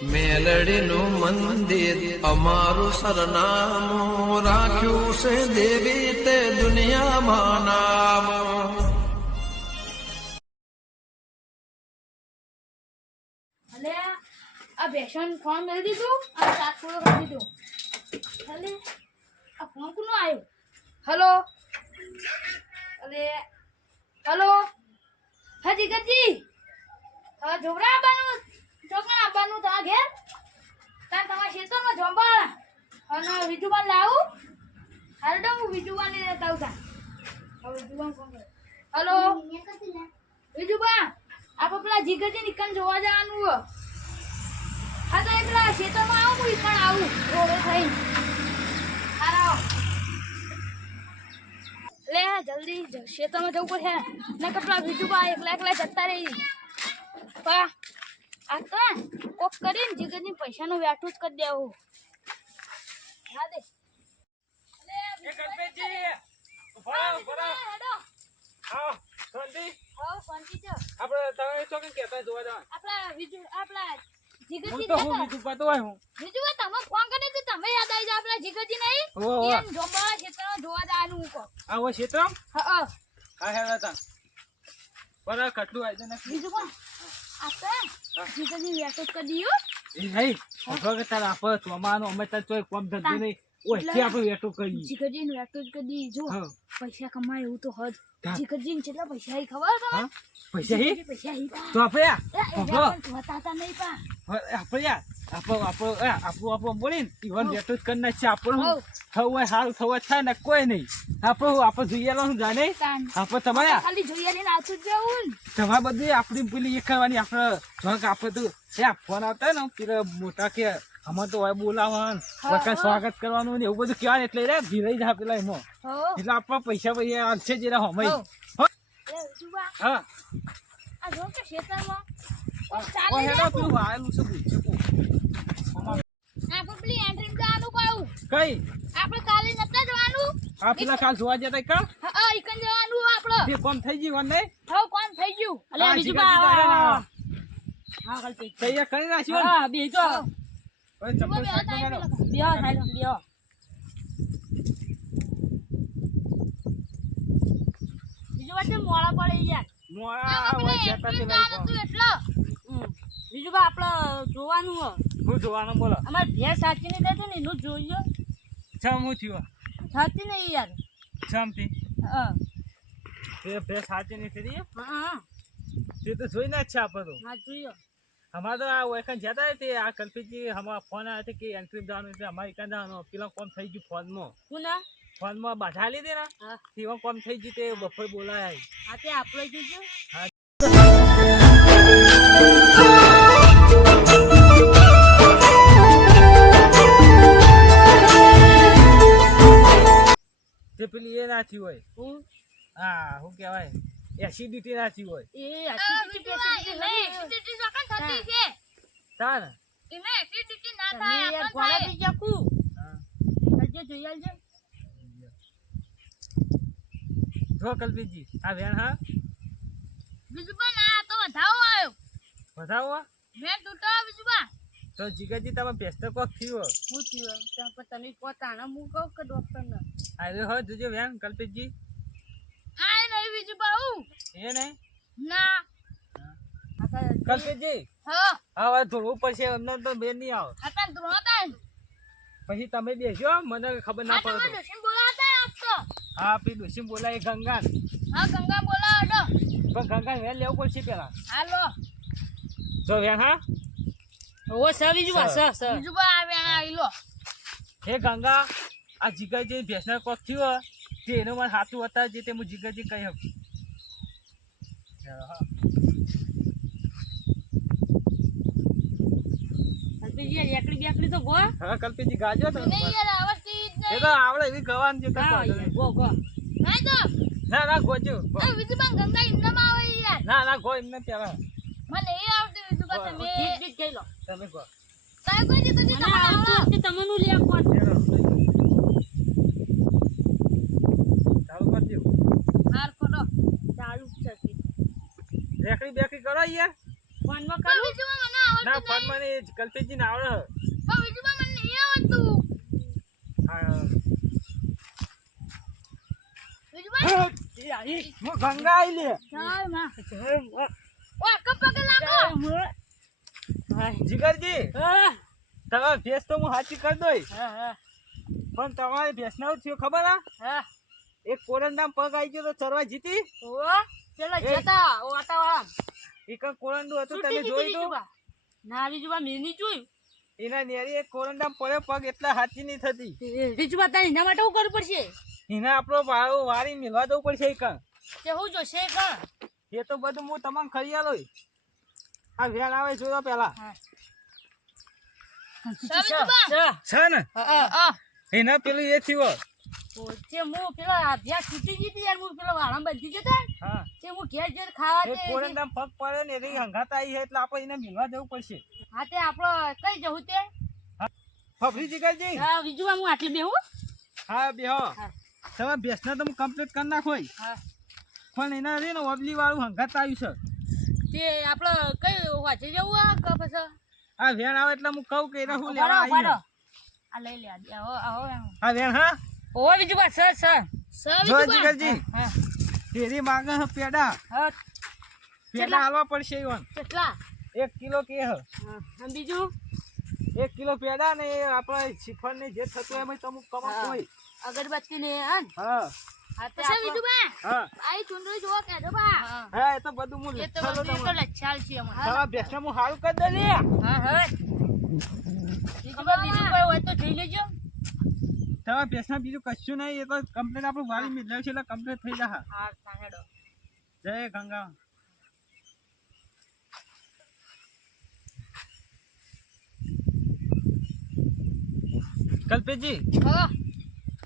મેલડીનું મંદિર અમારું સરનામું રાખ્યું છે દેવી તે દુનિયામાં નામ. અલે આ બેસન ફોન મેળ દીધું અને શાક પૂરો કરી દીધું. અલે આ ફોન કોનો આવ્યો? હલો અલે હલો હા જીગરજી હા જોબરા આવવાનું ચોકણ આવવાનું તમારા ઘેર તાર તમારા ખેતરમાં જોંબાળા અને વિજુબાન લાવું હાલ તો હું વિજુબાને લેતા આવતા. હવે વિજુબાન ફોન કરે. હલો વિજુબા આપણે પેલા જીગરજી નિકન જોવા જવાનું હો. હા તો પેલા ખેતરમાં આવું હું ઈકણ આવું રોડે થઈને. હારા લે જલ્દી ખેતરમાં જવું પડશે ને કે પેલા વિજુબા એકલા એકલા જતા રહી પા આ તો કોક કરીને જીગરજી પૈસાનું વ્યાટું જ કરી દેવું. હા દે પૈસા કમાય એવું તો હદ. જીગરજી કેટલા પૈસા ખબર પૈસા નહીં કોઈ નહીં આપણે જોઈએ જાણે આપણે તમારે ખાલી જોઈએ ને નાચું જવું તમારે બધી આપડી પેલી એ કરવાની આપણે તો ફોન આવતા ને પેલા મોટા કે અમારે તો બોલાવવાનું સ્વાગત કરવાનું ને એવું બધું કહેવાય એટલે રે ભીરાઈ જા પેલા એમાં એટલે આપણા પૈસા આવશે જ હમાઈ. હા આ જો કે ખેતરમાં પેલું વાયેલું છે આપણે પેલી એન્ટ્રી જવાનું કહું કઈ આપણે કાલે નતા જવાનું આ પેલા કાલ જોવા જતા કા હા ઈકન જવાનું આપણે તે કોમ થઈ ગયું નહીં હવે કોણ થઈ ગયું અલે બીજું હા કાલ તૈયાર કરી નાખ્યો હા બીજો ચપ્પલ બીઓ થાય બીઓ બીજું વાતે મોળા પડે યાર બીજું બા આપણે જોવાનું હો. હું જોવાનું બોલો અમારે ભેર સાચી નહીં થતી ને એનું જોઈએ છમ હું થયું થતી નહીં યાર છમથી હા તે ભેસ સાચી નહીં થઈ હા તે તો જોઈ ના જ છે આપણે તો હા જોઈએ અમારે તો આ વેકન જતા તે આ કલ્પિતજી અમારા ફોન આવ્યો કે એન્ટ્રી જવાનું એટલે અમારે કાં જવાનું પેલા કોમ થઈ ગયું ફોનમાં કોના ફોનમાં બાધા લીધી ને તેમાં કોમ થઈ ગયું તે બપોર બોલાય હા તે આપણે જોજો તે પેલી એ ના થયું હોય હા શું કહેવાય એસિડિટી ના થયું હોય એ એસિડિટી થતી છે તા ને એને એસિડિટી ના થાય યાર ગોળા પી જકુ હા આજે જોઈ આલજો જો કલ્પિતજી આ વેણ હા બીજુબા ના તો વધાવો આવ્યો વધાવો મેં તૂટો બીજુબા તો જીગાજી તમે પેસ્ટ કોક થયો હું થયો ત્યાં પર તમે પોતાના હું કહું કે ડોક્ટર ને આરે હો જોજો વેણ કલ્પિતજી આ નહીં બીજુબા હું એ નહીં ના કલ્પિતજી હા હવે ધોવું પડશે અમને તો બેન નહીં આવો આતા ધ્રોતા પછી તમે બેસો મને ખબર ના પડે તમે દોશી બોલાતા આપતો હા પી દોશી બોલાય ગંગા હા ગંગા બોલાવો પણ ગંગા વેન લેવું પડશે પેલા હાલો જો વેન હા ઓ સર બીજુબા સર બીજુબા આવે આઈલો હે ગંગા આ જીગાજી ભેસના કોક થયો તે એનો મને હાથું હતા જે તે હું જીગાજી કહી શકું એકડી તો ગો હા કલ્પિતજી ગાજો તો નહીં યાર આવતી એ તો આવડે એવી ગવાન છે તો ગો નહીં તો ના ના ગોજો આ બીજુબા ગંગા ઇન્દમ આવે યાર ના ગો એમને પેલા મને એ આવતી બીજુબા તમે બીજ ગઈ લો તમે ગો કાય કોઈ દીધું તમને આવડે તમનું લે કોણ ચાલુ કરજો હાર કરો ચાલુ છે રેકડી બેકડી કરો યાર ફોનમાં પણ કરું વિજુબા મને ના આવડતું ફોન મને કલ્પેજી ને આવડે પણ વિજુબા મને નહીં આવડતું હા વિજુબા હું ગંગા આઈ લે ચાલ માં જય ઓ કપ પગે લાગો માં જીગરજી હા તમારે ભેંસ તો હું સાચી કરી દોય હા પણ તમારી ભેંસ ના થયું ખબર હા હા એક કોરંડામ પગ આવી ગયો તો ચરવા જીતી ઓ પેલા જતા ઓ આટાવાળા એક કોરંડું હતું છૂટી તમે જીતી જોયું તું વિજુબા ના વિજુબા મેં નહીં જોયું એના નેરી એક કોરંડામ પડ્યો પગ એટલા હાચી નહીં થતી વિજુબા તારે એના માટે શું કરવું પડશે એને આપણો ભાવ વારી મિલવા દવું પડશે એક તે હું જોશે કા એ તો બધું હું તમામ ખરી આલો આ વેણ આવે જોયો પેલા છે ને એના પેલું એ થયું તે હું પેલા જ્યાં છૂટી જીતી યાર હું પેલા વાળા બધી જતા હા તે હું ઘેર ઘેર ખાવા એક તે કોરંડામ પગ પડ્યો ને એની હંગાત આવી છે એટલે આપણે એને મિલવા જવું પડશે હા તે આપણો કઈ જવું તે ફફરી જીગરજી હા વિજુબા હું આટલી બેહું હા બેહો હા. તમે ભેંસને તો કમ્પ્લીટ કરી નાખો હા પણ એના રે ને ઓબલી વાળું હંગાત આવ્યું છે તે આપણે કઈ વાંચી જવું આ કે પછી આ વેણ આવે એટલે હું કહું કે એને હું ઉભા લેવા રહો, ઉભા રહો. આવી આ લઈ લે આવો આવો આ વેણ હા ઓ વિજુબા સર જો જીગરજી હા તેરી માંગે હે પેડા હા પેડા હાલવા પડશે ઈવન કેટલા 1 કિલો કે હે હા અને બીજું 1 કિલો પેડા ને એ આપણે શ્રીફળ ને જે થતું એમાં તમે કમક હા. હોય અગરબત્તી ને હન હા હા તે પછી આપણો- વિજુબા હા આઈ ચુંદડી જોવા કેજો બા હા હા એ તો બધું હું એ તો લખાલો બધું તમને તો લચ્છાલ છે અમારે હા ભેંસને હું હારું કરી દે લે હા હા વિજુબા બીજું કોઈ હોય તો જઈ લેજો તમે ભેંસના બીજું કશું નહીં એ તો કમ્પ્લેટ આપણું વાળી મિલાવ છે એટલે કમ્પ્લેટ થઈ જશે હા સાહેડો જય ગંગા કલ્પેશજી હા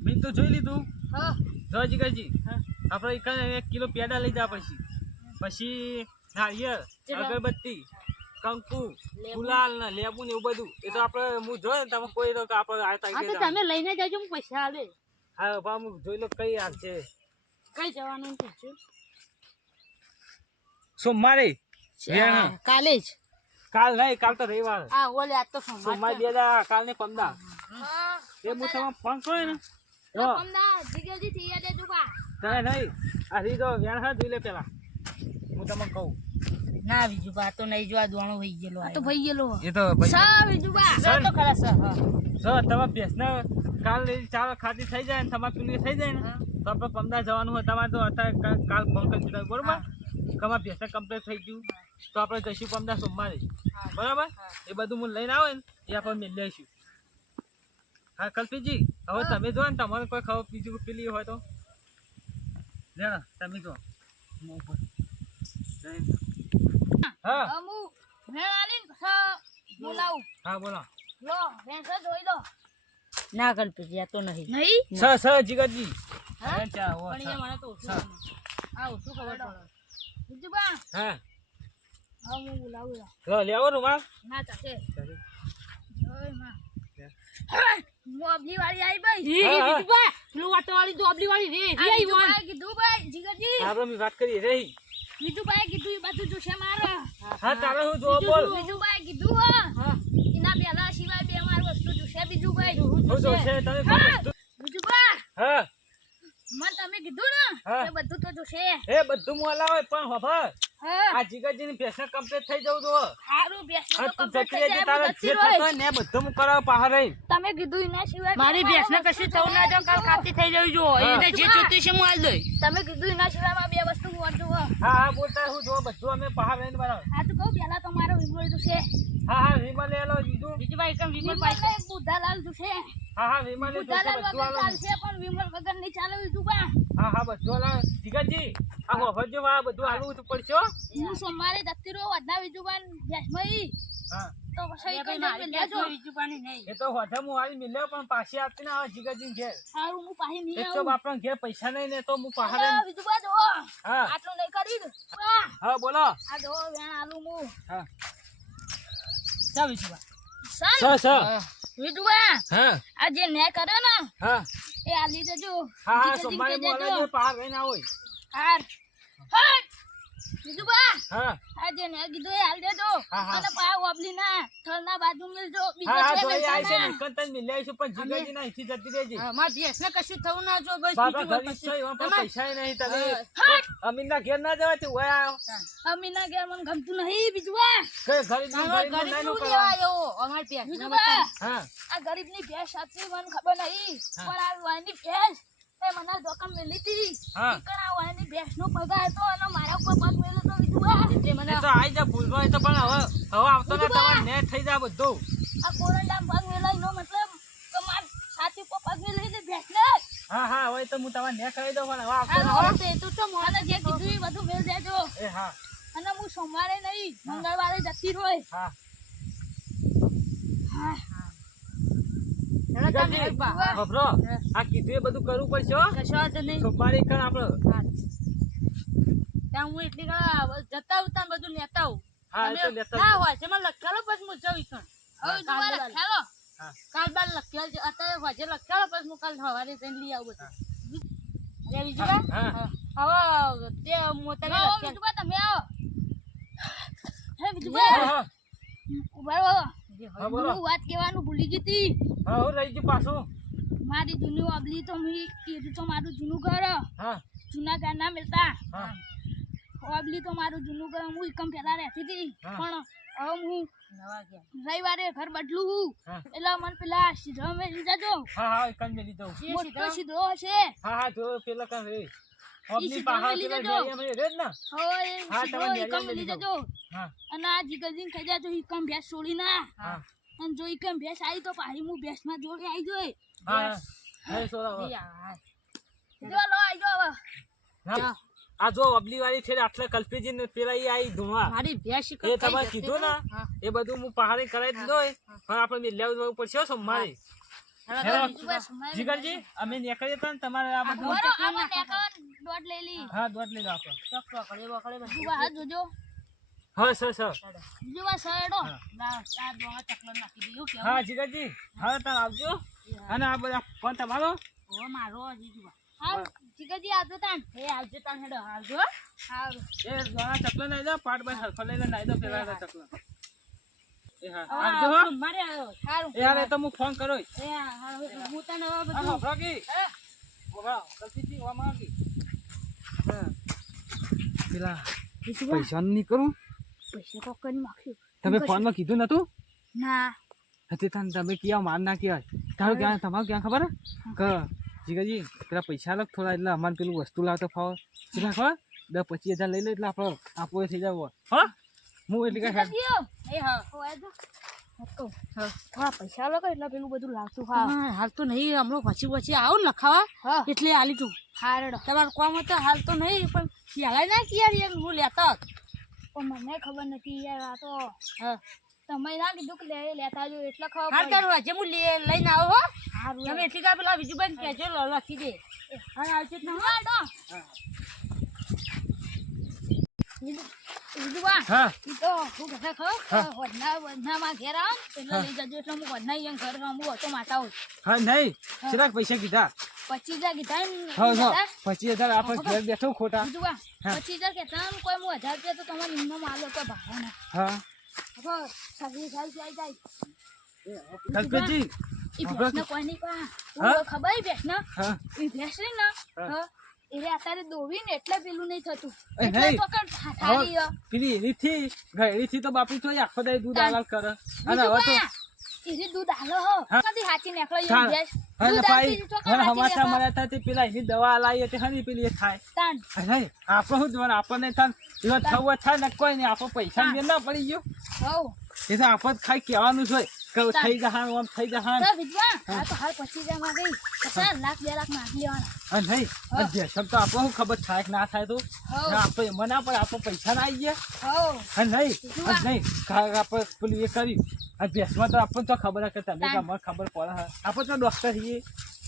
મેં તો જોઈ લીધું હા જો જીગરજી હા આપણે એક 1 કિલો પેડા લઈ જવા પડશે પછી નારિયેળ ચલો. અગરબત્તી કંકુ લેબુ. ગુલાલ ને લેબુ ને એવું બધું એ તો આપણે હું જોયું ને તમે કોઈ તો કે આપણે આ હા તો તારીખે તમે લઈને જજો હું પૈસા આલે હા બા હું જોઈ લો કઈ હાલ છે કઈ જવાનું પૂછ્યું સોમવારે વેણ. કાલે જ કાલ નહીં કાલ તો રવિવાર હા ઓલે આજ તો સોમવાર સોમવાર બે દાડા કાલ ને પમદા હા એ હું તમે ફોન કરો ને જો કમદા જીગરજી થી યાદ દેજો બા તમે નહીં આ રીતો વેણ હા જોઈ લે પેલા હું તમને કહું ના વિજુબા તો નહીં જોવા દોણો થઈ ગયેલો તો ભાઈ ગયેલો એ તો સા વિજુબા સર તો ખરા સર હા જો તમે ભેંસને કાલ ચાર ખાતી થઈ જાય ને તમારે પેલી થઈ જાય ને હા. તો આપણે પમદા જવાનું હોય તમારે તો અત્યારે કાલ ફોન કરી દીધા બરોબર તમારે ભેંસને કમ્પ્લીટ થઈ ગયું તો આપણે જઈશું પમદા સોમવારે હા. બરાબર હા. એ બધું હું લઈને આવે ને એ આપણે મેળ લઈશું હા કલ્પીજી હવે તમે જો ને તમારે કોઈ ખબર બીજું પેલી હોય તો લેણા તમે જો હા અમુ મેં આલી સા બોલાવું હા બોલો લો ભેંસો જોઈ દો ના કલ્પી આ તો નહીં નહીં સ જીગરજી હા? હા ચા ઓ પણ અહીંયા મને તો ઓછું ગમે. આ ઓછું ખબર પડે વિજુબા હા હા હું બોલાવું લા. લો લેવો રૂમાલ ના ચાલે ઓય માં મોબલી વાળી આવી ભાઈ ઈ હા, હા. વિજુબા પેલું વાટવાળી દોબલી વાળી રે રે આઈ વન વિજુભાઈ કીધું ભાઈ જીગરજી આપણે મી વાત કરીએ રહી વિજુભાઈ કીધું એ બધું જોશે મારે હા તારે હું જો બોલ વિજુભાઈ કીધું હા હા એના પહેલા સિવાય બે માર વસ્તુ જોશે વિજુભાઈ હું જો છે તમે હા વિજુભા હા મને તમે કીધું ને હા. એ બધું તો જોશે એ બધું મોલા હોય પણ ખબર હા આ જીગરજી ની પેશન કમ્પ્લીટ થઈ જવું તો હારું બેસનો આ તો તું કમ્પ્લીટ જતી થઈ રહેજે, જાય તારે હું જતી જે રહું. થતું હોય ને એ બધું હું કરાવ પહાડ રહી તમે કીધું એના સિવાય મારી બે ભેંસને વસ્તુ કશું જોવે થવું ના જો કાલ બીજું. ખાતી થઈ જવી જો હા. એને જે જોતી છે હું આલ દઈ તમે કીધું એના સિવાય માં બે વસ્તુ વાંચું હો. હા હા બોલતા હું જો બધું અમે પહાડ રહીને બરાબર હા તો કહું પેલા તો મારો વિમલ જોશે હા હા વિમલ લે લો બીજું વિજુભાઈ એકમ વિમલ વિમલ પાસે ને બુધાલાલ જોશે હા હા વિમલ લે બુધાલાલ બધું વગર આલો ચાલશે પણ વિમલ વગર નહીં ચાલે વિજુભા હા હા બધું આલો જીગરજી આ હોભજો આ બધું આલવું તો પડશે હો. હું સોમવારે જતી રહું વધના વિજુભા ભેસમાં હા તો પછી અરે કઈ ભાઈ મારી લેજો ભેંસમાં વિજુભાઈની નહીં એ તો હોઠે હું આવી મિલ્યો પણ પાછી આવતી ના આવે જીગરજી ને ઘેર હારું હું પાછી નહીં એક તો આવું આપણને ઘેર પૈસા નહીં ને તો હું પહાડ અલા, રહીને વિજુભા જો હા આટલું નહીં કરી દઉં. વાહ, હા બોલો આ જો વેણ આલું હું હા ચાલ વિજુભાઈ સન વિજુભા હા આ જે ને કરે ને હા એ આલી દેજો હા હા જીગરજી સોમવારે કહી હું દેજો. પહાડ રહીને આવું હાર હટ બીજું બા હા આજે ને કીધું એ હાલ દેજો હા, હા. અને પા ઓબલી ના થરના બાજુ મિલજો હા હા છે જોઈ આવી છે બેસાના. નિકન તને મિલાઈશું પણ જીગાજી ના અહીંથી જતી રહેજે મારા ભેંસને કશું થવું ના જો બસ બાબા બીજું ઘરે પછી. છે એમાં પણ તમારે- પૈસા નહીં તને હા. અમીનના ઘેર ના જવાય ઓય આવ અમીના ઘેર મને ગમતું નહીં બીજું બા કે ગરીબ તમારે ગરીબ ગરીબ નહીં નું કરવા લેવા આવ્યો અમારે ભેંસને બીજું બતાવો. બા હા આ ગરીબની ભેંસ સાચી મને ખબર નહીં હા. પણ આ વાયની ભેંસ એ મને આ દુકાન મેલી હતી હા. ઈકણ આ વાયની ભેંસનો પગાર હતો અને મારા ઉપર પગ મેલ્યો તો બીજું બા એટલે મને એ તો આઈ જા ભૂલભાઈ તો પણ હવે આવતો ના તમારે નેટ થઈ જાય બધું આ કોરંડા પગ મેલાઈનો મતલબ કે માર સાચી ઉપર પગ મેલી દે ભેંસને હા હા હવે તો હું તમારે નેટ કરી દઉં પણ હવે આવતો આ ના હો. તે તું તો મને જે કીધું એ બધું મેલ દેજો એ હા અને હું સોમવારે નહીં મંગળવારે જતી રોય હા હા હેડો તમે જીગાજી, બા. ખબરો આ કીધું એ બધું કરવું પડશે હો. કશો વાંધો નહીં. સોમવારે કણ આપણે ત્યાં હું એટલી ઘણા જતા આવતા બધું લેતા આવું. હા એ તો તમે લેતા ના હોય છે મને લખેલો પછી હું જઉં ઈકણ. હવે દુબારા ખેલો કાલ બાર લખેલ છે અત્યારે હોજે લખેલો પછી હું કાલ સવારે જઈને લઈ આવું બધું. એટલે બીજું બા? હા. હવે તે મોટા આવો લખેલ. બીજું બા તમે આવો હે બીજું હા બા હા ઉભા રહો હા બોલો હું વાત કહેવાનું ભૂલી ગઈ હતી હા હું રહી ગયું પાછું મારી જૂની ઓબલી તો મેં કીધું તો મારું જૂનું ઘર હા જૂના ઘર ના મિલતા હા ઓબલી તો મારું જૂનું ઘર હું એકમ પહેલા રહેતી હતી હા. પણ હવે હું નવા ગયા. રવિવારે ઘર બદલું હું હા. એટલે મને પેલા સીધો મેલી જજો હા હા એક જ મેલી દઉં જે મોટો સીધો- સીધો હશે હા હા જો પેલા કાં રે ઓબની સીધો પાહા મેલી પેલા જજો. જઈએ અમે રે જ ને હવે એ હા, સીધો તમે એકમ મેલી મેલી જજો. જજો હા અને આ જીગરજીને કહી દેજો એકમ ભેંસ છોડી ના હા અને જો એકમ ભેંસ આવી તો પાછી હું ભેંસ ના જોડે આવી જોઈ હા હા સોરા જી, હા. જો લો આવી જો હવે હા આ જો અબલી વાળી છે આટલા કલ્પીજી ને પેલા ઈ આઈ ધુમા મારી ભેંસ ઈકણ એ કઈ તમારે જતી કીધું ને હા. એ બધું હું પહાડી કરાવી દીધો હોય પણ આપણે લેવું જવું પડશે હો સોમવારે હેડો હેડો. તમે બીજું બસ અમારે જીગરજી અમે નીકળીએ તો ને તમારે આ બધું બરો આમાં નેકન દોડ લઈ લી હા દોડ લઈ લો આપણે ચોક પકડે બકડે બધું. બીજું હાથ જોજો હા સર સર બીજું વાત સડો હા. ના, આ દોણા ચકલન નાખી દીધું કેવું? હા જીગરજી હા તમે આવજો અને આ બધા ફોન તમારો ઓ મારો જીજુ બા. હા જીગરજી આવજો તાન એ આવજો તાન હેડો આવજો. હા એ દોણા ચકલો નાઈ દો પાટ બાય હરખો લઈને નાઈ દો પેલા ચકલો એ હા હવે આવજો હો. આવજો, મારે આવ્યો. સારું એ હારે તો હું ફોન કરો એ હા, હા, હું તને હવે હા બધું હા રોકી ઓવા કલ્પીજી ઓવા માંગી હા પેલા પૈસા નહીં કરું પૈસા કોક કરી નાખ્યું તમે ફોનમાં કીધું નતું ના હતી તમે ક્યાં માર ના કહેવાય તારું ક્યાં તમારું ક્યાં ખબર હે? કે જીગાજી પેલા પૈસા લખ થોડા એટલે અમારે પેલું વસ્તુ લાવતો ફાવ કેટલા ખબર 10-25 હજાર લઈ લો એટલે આપણે આપો થઈ જાવ હા હું એટલે કાંઈ જીગરજી એ હા હોય તો હતો હા પૈસા લોકો એટલે પેલું બધું લાવતું હા હા, હાલ તો નહીં હમણાં પછી આવું ને લખાવા હા એટલે આલી તું હારડો તમારું કામ હતું હાલ તો નહીં પણ ખ્યાલ ના કે યાર એમ હું લેતા હોત. પણ મને ખબર નથી યાર આ તો હા તમે ના કીધું કે લેતા જો એટલે ખબર હાલ પડી. તારું આજે હું લઈને આવો હો હારું તમે એટલી કા પેલા બીજું બંધ કહેજો લખી દે હા આવશે જ ના હો. હારડો બીજું બા હા ઈ તો હું કહેતા ખબર વધના માં ઘેર આવ એટલે લઈ જજો એટલે હું વધના અહીંયા ઘર હું હતો માતા હોય હા નહીં કેટલાક પૈસા કીધા 25,000 કીધા ને હા ઈ હા હતા. 25,000 આપણે ઘેર બેઠો ખોટા બીજું બા હા. 25,000 કહેતા ને કોઈ હું 1,000 રૂપિયા તો તમારે નિમ્ન માલો તો ભાડે ના હા હવે સગી થાય જાય કલ્પેજી ઈ ભેંસને કોઈ નહીં પા હા? ખબર ઈ ભેંસને હા ઈ ભેંસ રહી ને હા. હા, એટલે અત્યારે દોવી ને એટલે પેલું નહીં થતું એ એટલે નહીં. તો કણ થાળી પેલી એરીથી ગયેલીથી તો બાપુ તો આખો દાય દૂધ તાન. આલાલ કરે અને બીજું હવે તો બા, ઈરી દૂધ આલો હો હા. કદી હાચી નીકળો ઈ તાન. ભેંસ અને દૂધ ભાઈ આપી તો હવે હાચી હમાસા નીકળો. મળ્યા હતા તે પેલા એની દવા લાવી હતી હની પેલી એ થાય તાન નહીં આપણે શું જોવાનું આપણને થાય એવા થવું થાય ને કોઈ નહીં આપણે પૈસા મેં ના પડી ગયો હોવ એ તો આપણે ખાઈ કહેવાનું છે કે થઈ જહાન આમ થઈ જહાન તો વિધવા આ તો હાલ 25,000 માં ગઈ 50 લાખ 2 લાખ માંગી લેવાના અને નહીં અને જેસમ તો આપણે શું ખબર થાય કે ના થાય તો હોવ. ને આપણે એમાં ના પડે આપણે પૈસા ના આવી ગયા હોવ અને નહીં આપણે પેલું એ કર્યું આ ભેંસમાં તો આપણને તો ખબર હે કે તમે તો અમને ખબર પડે હે આપણે તો ડોક્ટર છીએ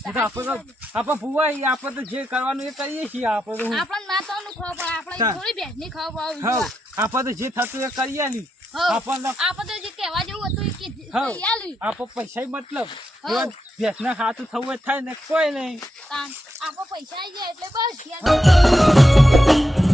એ તો આપણે ભૂવા છીએ, આપણે તો જે કરવાનું એ કરીએ છીએ આપણે તો હું આપણને માતાનું ખબર પડે આપણે તાન. થોડી ભેંસની ખબર પડે હા વિધવા. આપણે તો જે થતું એ કરીએ નહીં હોવ. આપણને આપણે તો જે કહેવા જેવું હતું એ કીધું હોવ. કહી આલ્યું. આપણે પૈસા મતલબ હોવ. એવા ભેંસના હાથું થવું જ થાય ને કોઈ નહીં તાન. આપણે પૈસા આવી જાય એટલે બસ ઘેર હા.